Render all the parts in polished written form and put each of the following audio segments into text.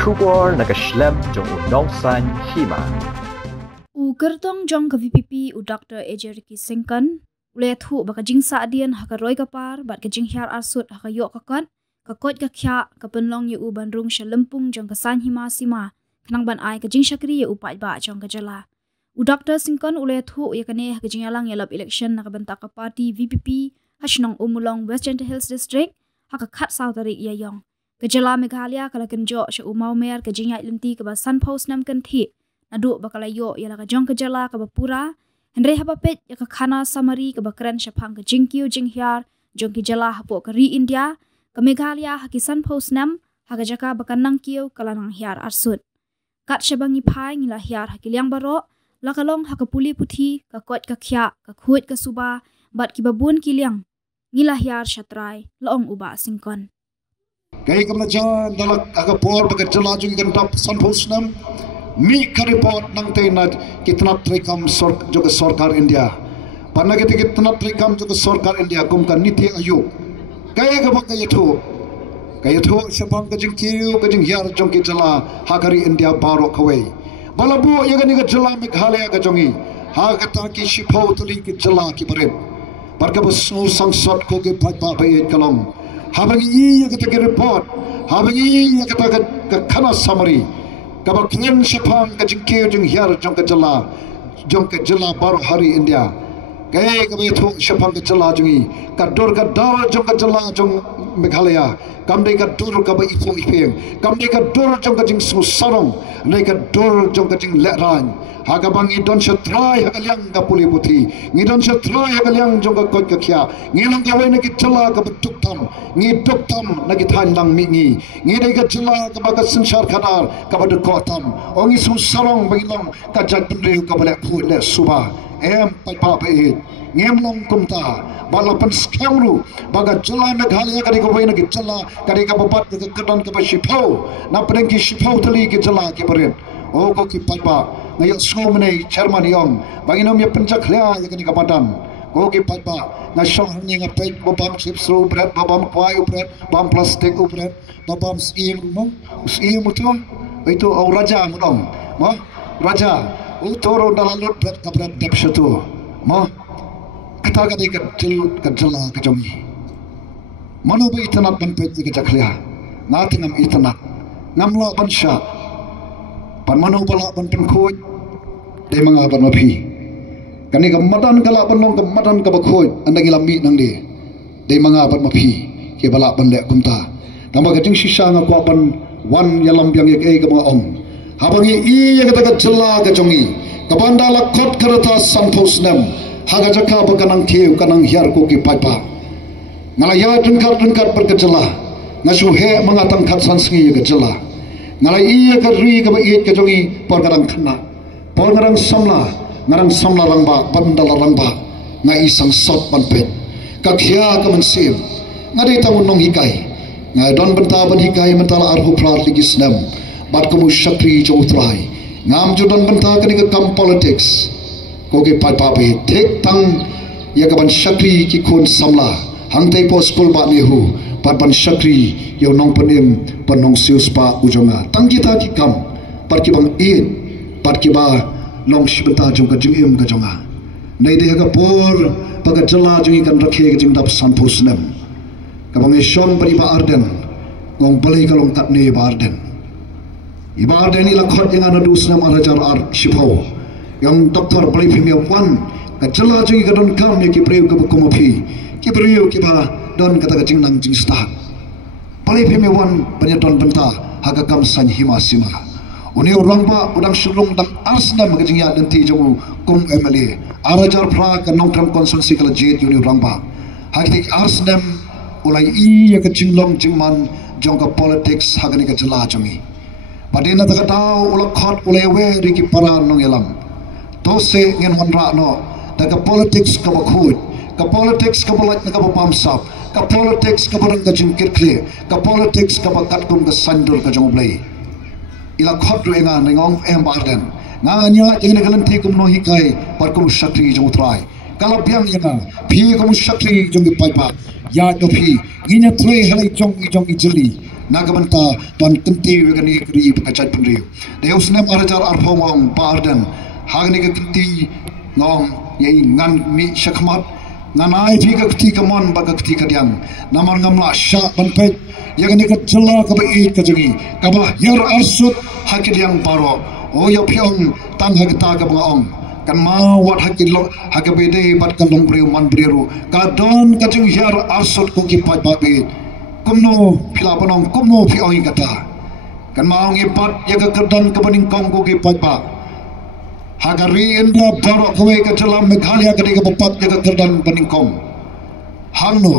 Kubor nakaslem jong unongsan hima. Gertong jong ka VPP u Dr. Ejeriki Singkan ule thu baka jingsa adian haka roi kapar bat ka jinghyar arsut haka yok kakat kakot ka kya ka penlong ye u bandrung shalempung jong ka san hima sima kanang ban ai ka jing shakri ye u pai ba jong ka jala u Dr. Singkan ule thu ye kane haka jingyalang ye lab election na ka bentak ka party VPP hashnong umulong West Gentle Hills District haka khat South Tarik ye yong ka jala Meghalaya kala kenjo sha u mau mer ka jingya limti ka ba Sun Post nam kan thi nadu bakalayo yala ka jong ka jala ka bapura henre hapapet ya ka khana samari ka bakran shapang ka jingkyu jinghyar jong ki jala hapo ka ri India ka Meghalaya ha ki Sun Post nam ha ka jaka bakanang kiu kalanang hyar arsut kat shabangi phai ngila hyar ha ki liang baro lakalong ha ka puli puthi ka kot ka khya ka khut ka suba bat ki babun ki liang ngila hyar shatrai laong uba singkon kay kamna jan dalak aga por baga jala jong kan top Sun Post nam mi ka report nang tena kitna trikam joga sarkar India panna kitna trikam joga sarkar India kum ka niti ayub kaya ka baka yatho shapang ka jing kiu ka jing yar jong ki jala hagari India baro khawai balabu yagani ka jala Meghalaya ka jongi ha ka ta ki shipho tuli ki jala ki bare par ka so sangsat ko ke bhai ba bhai kalong habangi ya ka report habangi ya ka khana summary kaba kien shapang ka jingke jing hyar jong ka jala bar hari India kay ka betho shapang ka jala jungi ka dor ka dar jong ka jala jong Meghalaya kamdei ka dor ka ba ifo ifeng kamdei ka dor jong ka jing su sarong nei ka dor jong ka jing leran haga bang idon shatrai haga liang ka puli puthi ngidon shatrai haga liang jong ka kot ka khya ngilang ka wena ki jala ka betuk tam ngi duk tam na ki than lang mi ngi dei ka jala ka ba ka sanshar khadar ka ba duk tam ongi su sarong bangilong ka jat pundre ka ba le phut le suba em pai pa pe ngem long kumta balapan skangru baga jala Meghalaya kari ko wena ki jala kari ka babat ka kadon ka ba shipho na preng ki shipho tali ki jala ki paren o ko ki pai pa ngayo somne chairman yong banginom ye penjak lea ye kani ka padan ko ki pai pa na shong ni nga pai bobam sipsru bret bobam kwai upret bam plastik upret bobam sim to itu au raja mudong mo raja utoro dalalot bret ka bret depshatu mo kata ka ka jala ka jongi manu ba itanat ban pe ka jakhlia natingam itanat ngamlo ban sha pan manu pala ban pen khoj de manga ban mapi kani ka madan kala ban nong ka madan ka ba khoj andagi lambi nang de manga ban mapi ke bala ban le kumta tamba ka jing shisha nga kwa ban wan yalam byang ye ke ka ma om habangi I ye ka jala ka jongi ka banda la khot karata Sun Post nam haga jaka ba kanang thiu kanang hyar ko ki paipa ngala ya dungkar berkejala ngasu he mangatang khat sansngi ye kejala ngala I ka ri ka ba I ka jongi por garang khna por garang samla rangba bandala rangba nga isang sot panpet ka khya ka mansim ngari ta unong hikai nga don banta ban hikai mentala arhu prar ligisnam bat kamu shakri jo utrai ngam ju don banta kani ka kam politics ko ke paipa pe thek tang ya ka ban shakri ki khun samla hangtai po school ba ni hu pat ban shakri yo nong panim panong sius pa ujonga tangki ta ki kam par ki bang I par ki ba long shibta jong ka jing em ka jonga nei de ka por paga jala jing kan rakhe ka jing dap Sun Post nam ka bang shom bari ba arden ngong balai ka long tat ne ba arden iba arden ila khot yang ana dus nam arajar ar shipho yang doktor balai phimia wan ka jala jing ka don kam ne ki preu ka ko mapi ki preu ki ba don kata ka jing nang jing sta balai phimia wan panyadon benta haga kam san hima sima uni orang ba udang sulung dang arsna magajing ya dan ti jogu kum MLA arajar pra ka nongtram konsulsi kala jet uni orang ba hakik arsnam ulai I ya ka jinglong jingman jong ka politics hagani ka jala jongi padena ta tau ula khot ulai we ri ki para nong elam to se ngen wanra no ta ka politics ka bakhut ka politics ka balat na ka pamsap ka politics ka barang ka jingkir kle ka politics ka bakat kum ka sandur ka jong blai ila khot ro nga ngong em barden nga nya jeng ne kalan thi kum no hikai par kum shakri jong trai kala biang yang phi kum shakri jong pai pa ya to phi ginya threi halai jong i jeli nagamanta pan kenti wegani kri pakachat punri de usne marajar arphong ong pardan hagni ka kenti ngong yai ngan mi shakmat nanai thi ka kti kamon ba ka kti kadyang namar ngamla sha ban pet yagni ka challa ka ba e ka jungi ka ba yar arsut hakidyang paro o yo pyong tang hagta ka ba ong kan ma wat hakilo hakabede bat ka long priu man priu ka don ka jung yar arsut ko ki pat ba be kumno phila banong kumno phi oi kata kan ma ong ipat yaga kerdan ka baning kong ko ki pat ba hagari India baro kowe ka dalam Meghalaya ka diga bapat yaga kerdan baning kong hangno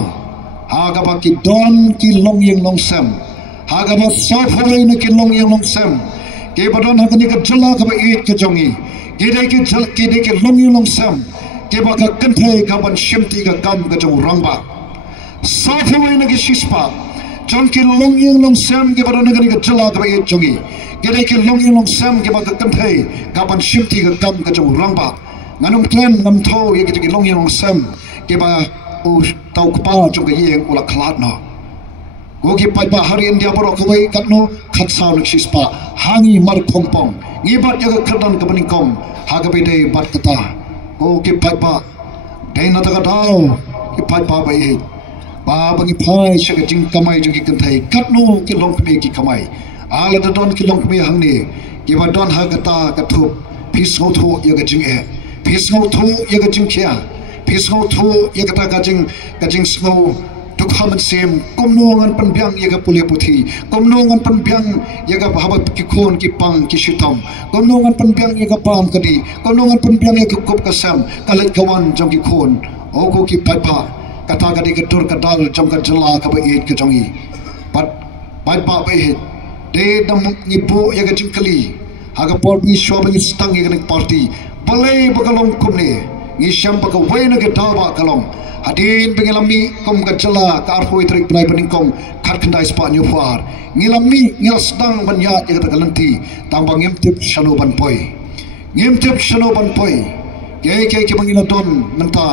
haga ba ki don ki long yeng long sem haga ba south howe na ki long yeng long sem ke badon haga ni ka jala ka ba e ka jongi ke de ke long yeng long sem ke ba ka kanthe ka ban shimti ka kam ka jong rangba south howe na ki shispa jon ki long yeng long sem ke badon haga ni ka jala ka ba e jongi ke de ke long yeng long sem ke ba ka kanthe ka ban shimti ka kam ka jong rangba nganong tren ngam tho ye ke long yeng long sem ke ba u tau kpa jong ke yeng ula klat no gogi pai ba hari India baro kawai katno khat saw nak shispa hangi mar khompong ngi bat jaga kerdan ka baning kom haga be de bat kata gogi pai ba dei na ta dau ki pai ba bai ba bangi phai shaga jing kamai jogi kanthai katno ki long kme ki kamai ala da don ki long kme hangni ki ba don haga ta ka thup phis ho tho yaga jing e phis ho tho yaga jing khia phis ho tho yaga ta ka jing snow tukhaman sem komnongan panbyang yaga pule puthi komnongan panbyang yaga haba ki khon ki pang ki shitam komnongan panbyang yaga pam kadi komnongan panbyang yaga kop kasam kalat kawan jong ki khon ogo ki paipa kata kadi ka dur ka dal jong ka jala ka ba e ka jongi pat paipa ba he de dam ni bo yaga jingkali haga por ni shoba ni stang yaga party balai bagalong kumne ni sham ba ka waina ke dawa kalong hadin pengelami kom kacala karpoi trik brai pening kom khat khandai spa nyu far ngilami ngil sedang banya jaga tagalanti tambang ngimtip shalo ban poi ke bangina don menta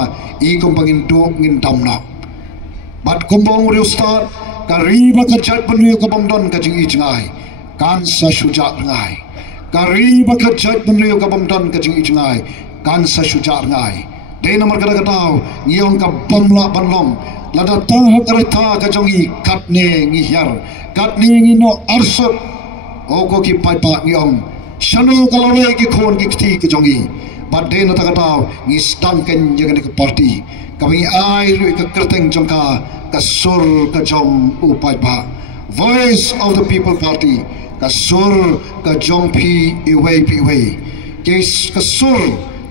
i kom bangin do ngin damna bat kombong ri ustad kariba kachat banyu ko bamdon ka jing ijngai kan sa shuja ngai kariba kachat banyu ko bamdon ka jing ijngai kan sa shuja ngai de nomor kada tau ngiong ka bamla banlom lada tang hakarita ka jongi katne ngi hyar katne ngi no arsut ogo ki paipa ngiong shanu kalale ki khon ki kthi ki jongi but de na ta tau ngi stang ken jaga ni party kami ai ru ka kerteng jongka ka sur ka jong u paipa voice of the people party ka sur ka jong pi iwei ka sur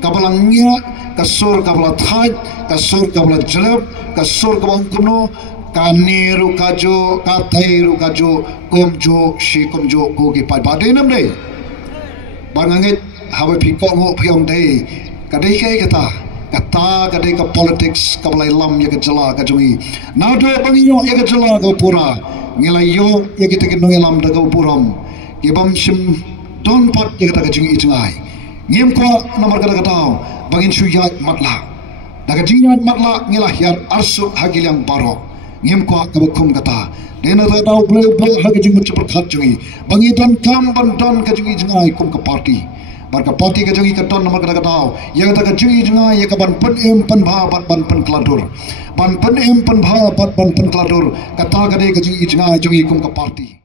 ka balangnya kasur kabla thaj kasur kabla jalab kasur kabang kuno kaniru kajo kathairu kajo komjo shi komjo kogi pai ba de nam de banganget hawe phiko ngo phiong de kadai kai kata kadai ka politics kabla lam ya jala ka jumi now do bangyo ya jala ka pura ngilayo ya kita ke ngelam da ka puram kibam sim don pat ya ka jingi itungai ngim ko nomor kada katao bangin suyat matla daga jingat matla ngila hiar arsu hagilang baro ngim ko kabukum kata dena da dau ble hagijing mucapar khat jungi bangi don kam ban don ka jungi jingai kum ka party bar ka party ka jungi ka don nomor kada katao ya ka jungi jingai ya ka ban pan em pan bha ban pan kladur ban pan em pan bha ban pan kladur kata ka de ka jungi jingai jungi kum ka party